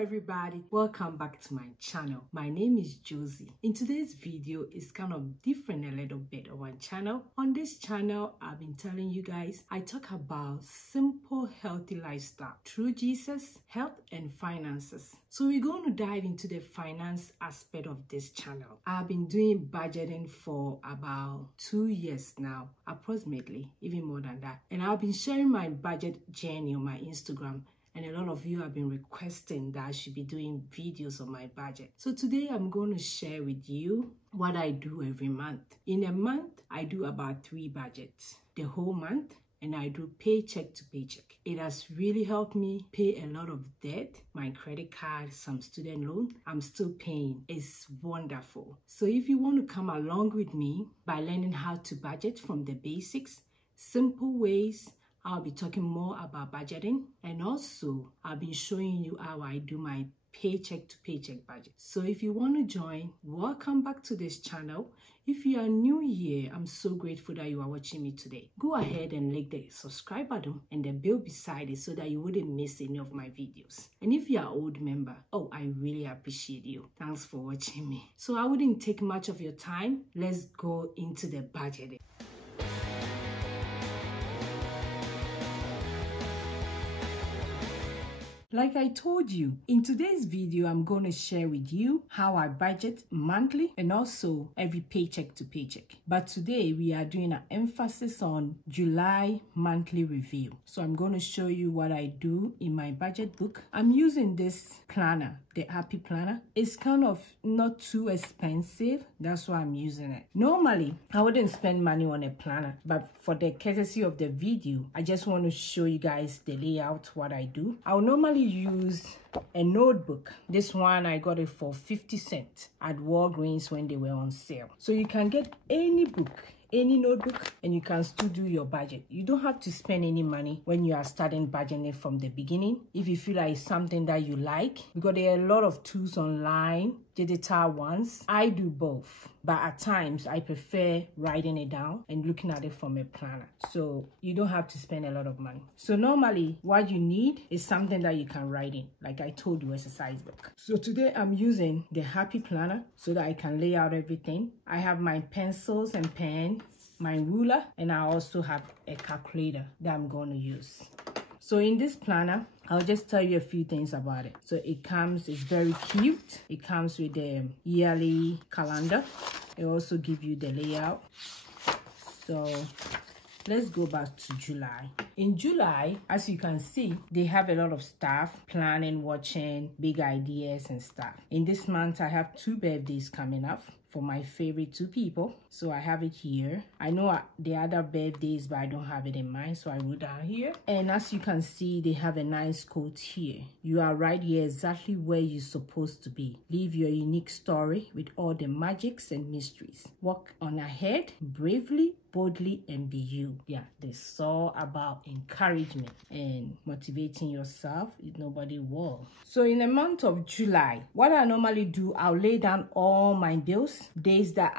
everybody, welcome back to my channel. My name is Josie. In today's video, it's kind of different a little bit on my channel. On this channel, I've been telling you guys, I talk about simple healthy lifestyle through Jesus, health and finances. So we're going to dive into the finance aspect of this channel. I've been doing budgeting for about 2 years now, approximately, even more than that. And I've been sharing my budget journey on my Instagram. And a lot of you have been requesting that I should be doing videos on my budget. So today I'm going to share with you what I do every month. In a month, I do about 3 budgets. The whole month, and I do paycheck to paycheck. It has really helped me pay a lot of debt, my credit card, some student loan. I'm still paying. It's wonderful. So if you want to come along with me by learning how to budget from the basics, simple ways, I'll be talking more about budgeting, and also I'll be showing you how I do my paycheck to paycheck budget. So if you want to join, welcome back to this channel. If you are new here, I'm so grateful that you are watching me today. Go ahead and click the subscribe button and the bell beside it so that you wouldn't miss any of my videos. And if you are an old member, oh, I really appreciate you. Thanks for watching me. So I wouldn't take much of your time. Let's go into the budgeting. Like I told you, in today's video, I'm going to share with you how I budget monthly and also every paycheck to paycheck. But today we are doing an emphasis on July monthly review. So I'm going to show you what I do in my budget book. I'm using this planner, the Happy Planner. It's kind of not too expensive. That's why I'm using it. Normally, I wouldn't spend money on a planner, but for the courtesy of the video, I just want to show you guys the layout, what I do. I'll normally use a notebook. This one I got it for 50 cents at Walgreens when they were on sale. So you can get any book, any notebook, and you can still do your budget. You don't have to spend any money when you are starting budgeting from the beginning. If you feel like it's something that you like, because there are a lot of tools online, digital ones. I do both, but at times I prefer writing it down and looking at it from a planner. So you don't have to spend a lot of money. So normally what you need is something that you can write in, like I told you, exercise book. So today I'm using the Happy Planner so that I can lay out everything. I have my pencils and pen, my ruler, and I also have a calculator that I'm going to use. So in this planner, I'll just tell you a few things about it. So it's very cute. It comes with the yearly calendar. It also gives you the layout. So let's go back to July. In July, as you can see, they have a lot of stuff, planning, watching, big ideas and stuff. In this month, I have 2 birthdays coming up for my favorite 2 people. So I have it here. I know the other birthdays, but I don't have it in mind, so I wrote down here. And as you can see, they have a nice quote here. You are right here exactly where you're supposed to be. Live your unique story with all the magics and mysteries. Walk on ahead, bravely, boldly, and be you. Yeah, it's all about encouragement and motivating yourself if nobody will. So in the month of July, what I normally do, I'll lay down all my bills, days that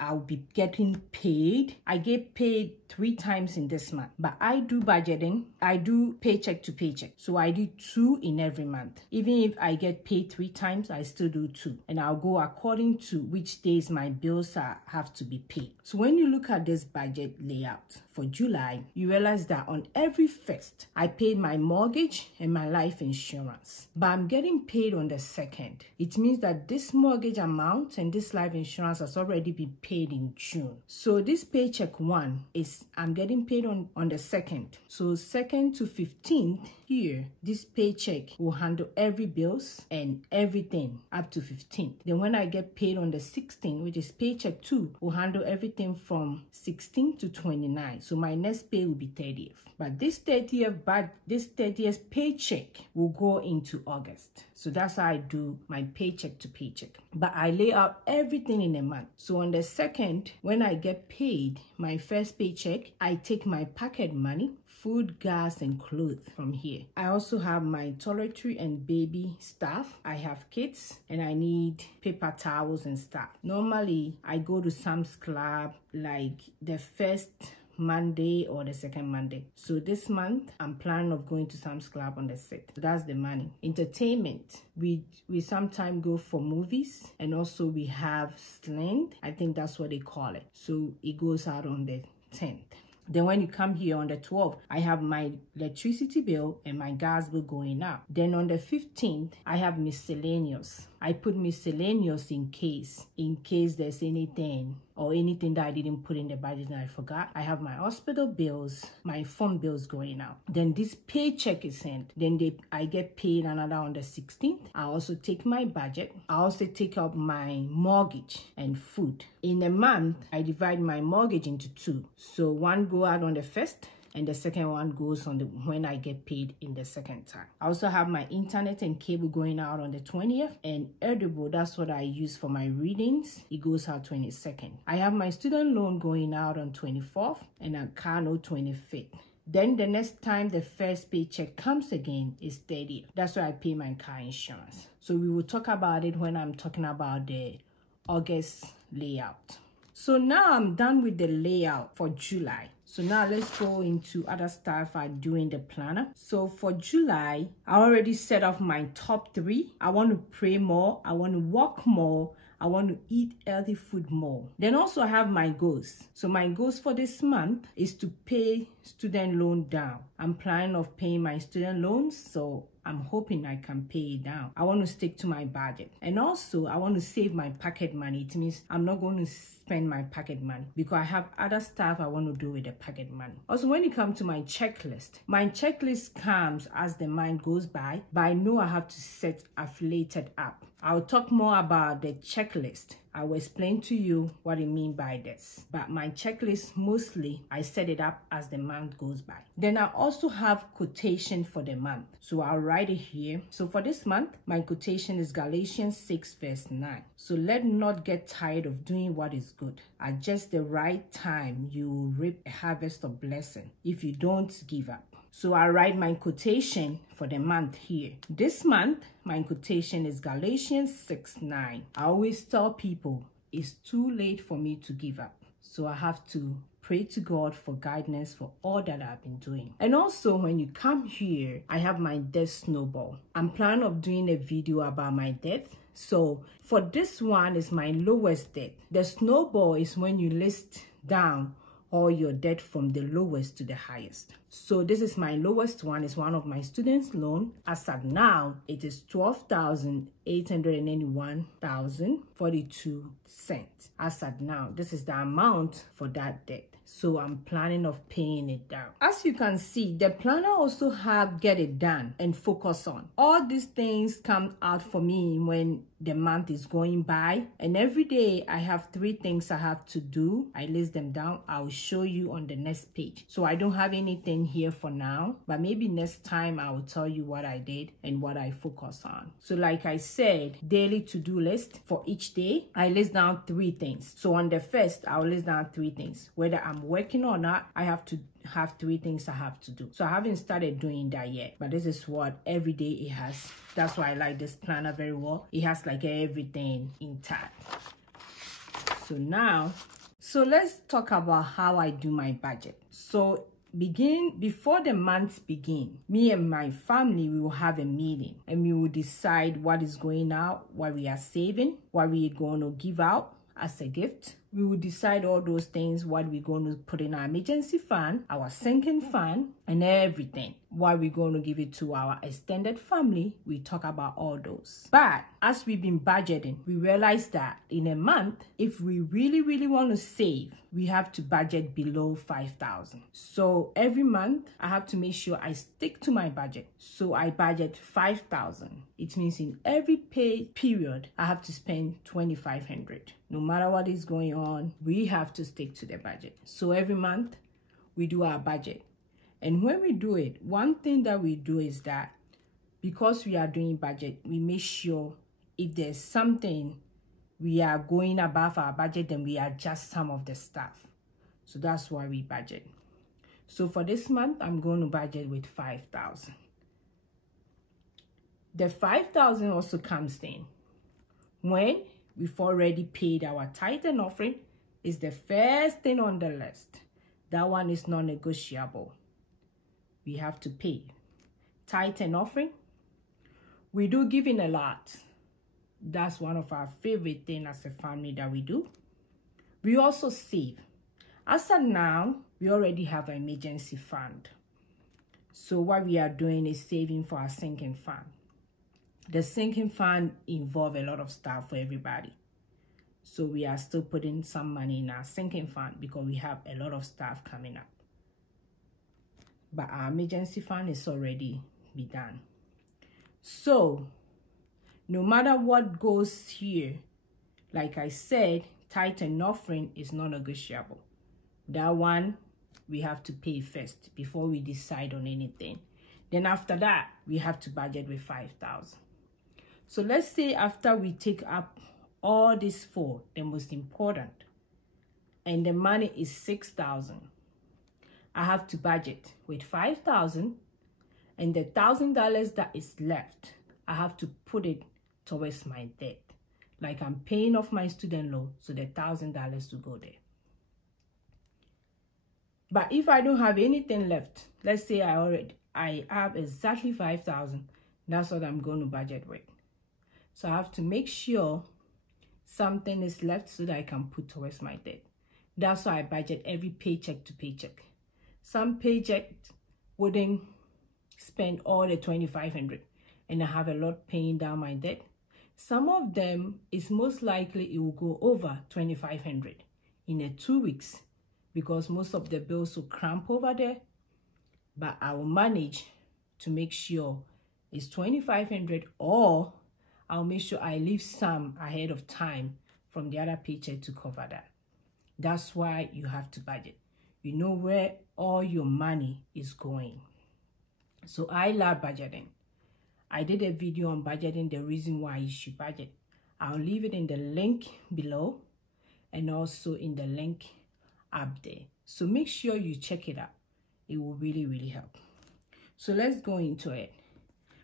I'll be getting paid. I get paid 3 times in this month, but I do budgeting. I do paycheck to paycheck. So I do 2 in every month. Even if I get paid 3 times, I still do 2. And I'll go according to which days my bills have to be paid. So when you look at this budget layout for July, you realize that on every 1st, I paid my mortgage and my life insurance. But I'm getting paid on the 2nd. It means that this mortgage amount and this life insurance has already been paid in June. So this paycheck one is I'm getting paid on the 2nd. So 2nd to 15th here, this paycheck will handle every bills and everything up to 15th. Then when I get paid on the 16th, which is paycheck 2, will handle everything from 16th to 29. So my next pay will be 30th. But this 30th paycheck will go into August. So that's how I do my paycheck to paycheck. But I lay out everything in a month. So on the 2nd, when I get paid, my first paycheck, I take my pocket money, food, gas, and clothes from here. I also have my toiletry and baby stuff. I have kids and I need paper towels and stuff. Normally, I go to Sam's Club like the first Monday or the second Monday. So this month, I'm planning of going to Sam's Club on the 6th. So that's the money. Entertainment, we sometimes go for movies, and also we have Slend. I think that's what they call it. So it goes out on the 10th. Then when you come here on the 12th, I have my electricity bill and my gas bill going up. Then on the 15th, I have miscellaneous. I put miscellaneous in case there's anything or anything that I didn't put in the budget and I forgot. I have my hospital bills, my phone bills going out. Then this paycheck is sent. Then I get paid another on the 16th. I also take my budget. I also take up my mortgage and food. In a month, I divide my mortgage into two. So one go out on the 1st, and the second one goes on when I get paid in the second time. I also have my internet and cable going out on the 20th, and Audible, that's what I use for my readings. It goes out 22nd. I have my student loan going out on 24th and a car note 25th. Then the next time the first paycheck comes again is 30th. That's why I pay my car insurance. So we will talk about it when I'm talking about the August layout. So now I'm done with the layout for July. So now let's go into other stuff I do in the planner. So for July, I already set off my top 3. I want to pray more. I want to walk more. I want to eat healthy food more. Then also I have my goals. So my goals for this month is to pay student loan down. I'm planning of paying my student loans, so I'm hoping I can pay it down. I want to stick to my budget. And also I want to save my pocket money. It means I'm not going to spend my pocket money because I have other stuff I want to do with the pocket money. Also, when it comes to my checklist comes as the month goes by, but I know I have to set affiliated up. I'll talk more about the checklist. I will explain to you what I mean by this. But my checklist, mostly, I set it up as the month goes by. Then I also have quotation for the month. So I'll write it here. So for this month, my quotation is Galatians 6 verse 9. So let not get tired of doing what is good. At just the right time, you will reap a harvest of blessing if you don't give up. So I write my quotation for the month here. This month, my quotation is Galatians 6:9. I always tell people it's too late for me to give up. So I have to pray to God for guidance for all that I've been doing. And also when you come here, I have my debt snowball. I'm planning of doing a video about my debt. So for this one is my lowest debt. The snowball is when you list down all your debt from the lowest to the highest. So this is my lowest one. It's one of my students' loan. As of now, it is $12,881.42. As of now, this is the amount for that debt. So I'm planning of paying it down. As you can see, the planner also have get it done and focus on. All these things come out for me when the month is going by, and every day I have 3 things I have to do. I list them down. I'll show you on the next page. So I don't have anything here for now, but maybe next time I will tell you what I did and what I focus on. So like I said, daily to-do list for each day, I list down 3 things. So on the 1st, I'll list down 3 things. Whether I'm working or not, I have to have 3 things I have to do. So I haven't started doing that yet, but this is what every day it has. That's why I like this planner very well. It has like everything intact. So let's talk about how I do my budget. So before the month begin, me and my family, we will have a meeting and we will decide what is going out, what we are saving, what we are going to give out as a gift. We will decide all those things, what we're going to put in our emergency fund, our sinking fund, and everything. What we're going to give it to our extended family, we talk about all those. But as we've been budgeting, we realize that in a month, if we really want to save, we have to budget below $5,000. So every month, I have to make sure I stick to my budget. So I budget $5,000. It means in every pay period, I have to spend $2,500. No matter what is going on, we have to stick to the budget. So every month, we do our budget. And when we do it, one thing that we do is that because we are doing budget, we make sure if there's something we are going above our budget, then we adjust some of the stuff. So that's why we budget. So for this month, I'm going to budget with $5,000. The $5,000 also comes in when we've already paid our tithe and offering. Is the first thing on the list. That one is non-negotiable. We have to pay. Tithe and offering. We do giving a lot. That's one of our favorite things as a family that we do. We also save. As of now, we already have an emergency fund. So what we are doing is saving for our sinking fund. The sinking fund involves a lot of stuff for everybody. So we are still putting some money in our sinking fund because we have a lot of stuff coming up. But our emergency fund is already be done. So no matter what goes here, like I said, tithe and offering is non-negotiable. That one we have to pay first before we decide on anything. Then after that, we have to budget with 5,000. So let's say after we take up all these four, the most important, and the money is 6,000. I have to budget with 5,000, and the $1,000 that is left, I have to put it towards my debt. Like I'm paying off my student loan, so the $1,000 to go there. But if I don't have anything left, let's say I have exactly 5,000, that's what I'm going to budget with. So I have to make sure something is left so that I can put towards my debt. That's why I budget every paycheck to paycheck. Some paycheck wouldn't spend all the $2,500 and I have a lot paying down my debt. Some of them is most likely it will go over $2,500 in 2 weeks because most of the bills will cramp over there. But I will manage to make sure it's $2,500, or I'll make sure I leave some ahead of time from the other paycheck to cover that. That's why you have to budget. You know where all your money is going. So I love budgeting. I did a video on budgeting, the reason why you should budget. I'll leave it in the link below and also in the link up there. So make sure you check it out. It will really, really help. So let's go into it.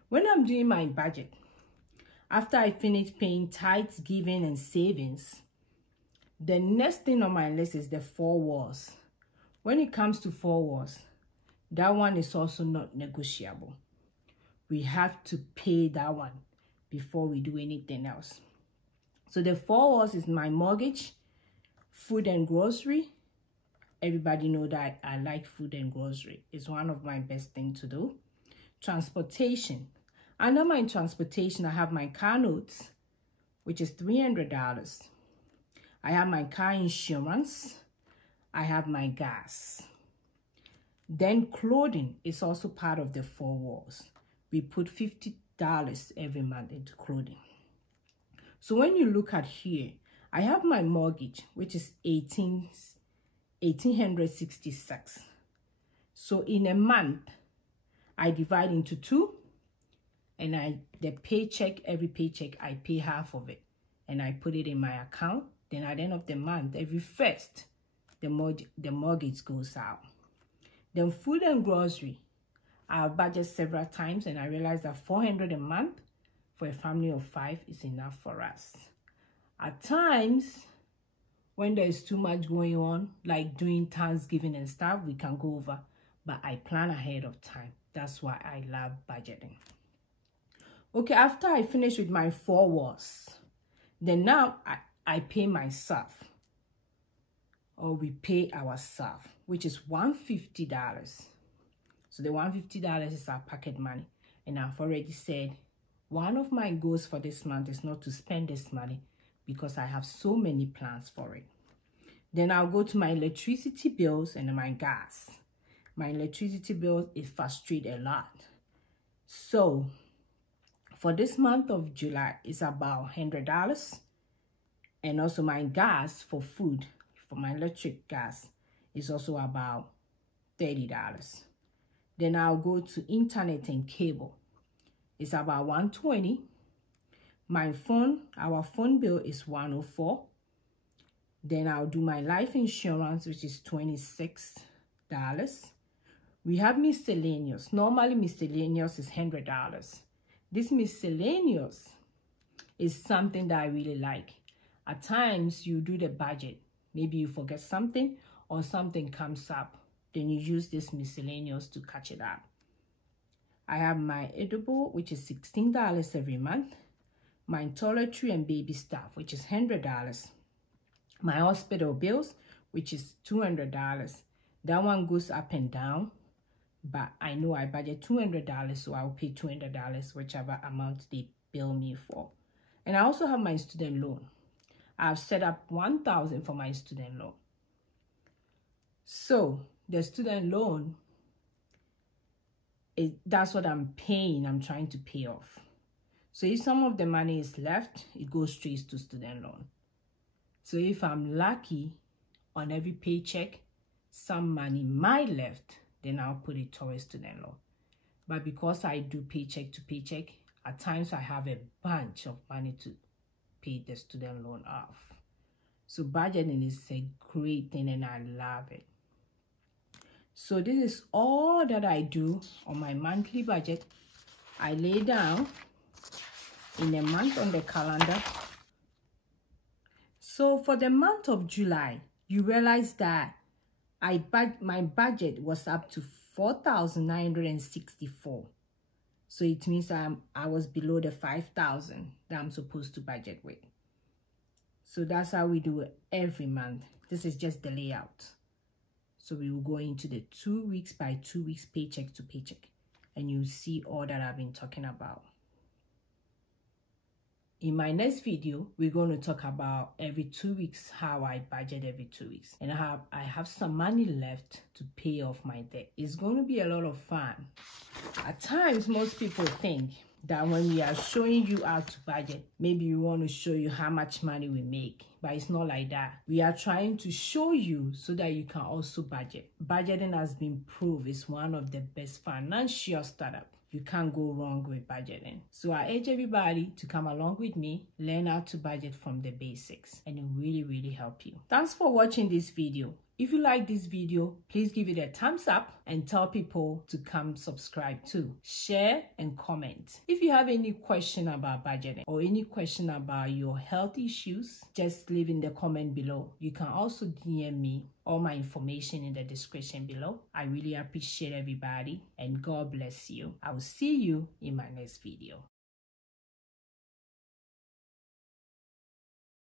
When I'm doing my budget, after I finish paying tithes, giving, and savings, the next thing on my list is the 4 walls. When it comes to 4 walls, that one is also not negotiable. We have to pay that one before we do anything else. So the 4 walls is my mortgage, food and grocery. Everybody know that I like food and grocery. It's one of my best things to do. Transportation. Under my transportation, I have my car notes, which is $300. I have my car insurance. I have my gas. Then clothing is also part of the 4 walls. We put $50 every month into clothing. So when you look at here, I have my mortgage, which is $1,866. So in a month, I divide into 2, and the paycheck, every paycheck, I pay half of it, and I put it in my account. Then at the end of the month, every first, the mortgage goes out. Then food and grocery, I've budgeted several times, and I realized that $400 a month for a family of 5 is enough for us. At times, when there is too much going on, like doing Thanksgiving and stuff, we can go over, but I plan ahead of time. That's why I love budgeting. Okay, after I finish with my 4 walls, then now I pay myself, or we pay ourselves, which is $150. So the $150 is our pocket money. And I've already said, one of my goals for this month is not to spend this money because I have so many plans for it. Then I'll go to my electricity bills and my gas. My electricity bill is frustrated a lot. So for this month of July, it's about $100. And also my gas for food, for my electric gas, is also about $30. Then I'll go to internet and cable. It's about $120. My phone, our phone bill is $104. Then I'll do my life insurance, which is $26. We have miscellaneous. Normally miscellaneous is $100. This miscellaneous is something that I really like. At times you do the budget. Maybe you forget something, or something comes up, then you use this miscellaneous to catch it up. I have my edible, which is $16 every month. My toiletry and baby stuff, which is $100. My hospital bills, which is $200. That one goes up and down, but I know I budget $200, so I'll pay $200, whichever amount they bill me for. And I also have my student loan. I've set up $1,000 for my student loan. So the student loan, that's what I'm paying. I'm trying to pay off. So if some of the money is left, it goes straight to student loan. So if I'm lucky, on every paycheck, some money might left, then I'll put it towards student loan. But because I do paycheck to paycheck, at times I have a bunch of money to pay the student loan off. So budgeting is a great thing and I love it. So this is all that I do on my monthly budget. I lay down in a month on the calendar. So for the month of July, you realize that my budget was up to $4,964. So it means I was below the $5,000 that I'm supposed to budget with. So that's how we do it every month. This is just the layout. So we will go into the 2 weeks by 2 weeks paycheck to paycheck, and you'll see all that I've been talking about. In my next video, we're going to talk about every 2 weeks, how I budget every 2 weeks, and how I have some money left to pay off my debt. It's going to be a lot of fun. At times, most people think that when we are showing you how to budget, maybe we want to show you how much money we make, but it's not like that. We are trying to show you so that you can also budget. Budgeting has been proved is one of the best financial startups. You can't go wrong with budgeting. So I urge everybody to come along with me, learn how to budget from the basics, and it will really, really help you. Thanks for watching this video. If you like this video, please give it a thumbs up and tell people to come subscribe too. Share and comment. If you have any question about budgeting or any question about your health issues, just leave in the comment below. You can also DM me. All my information in the description below. I really appreciate everybody and God bless you. I will see you in my next video.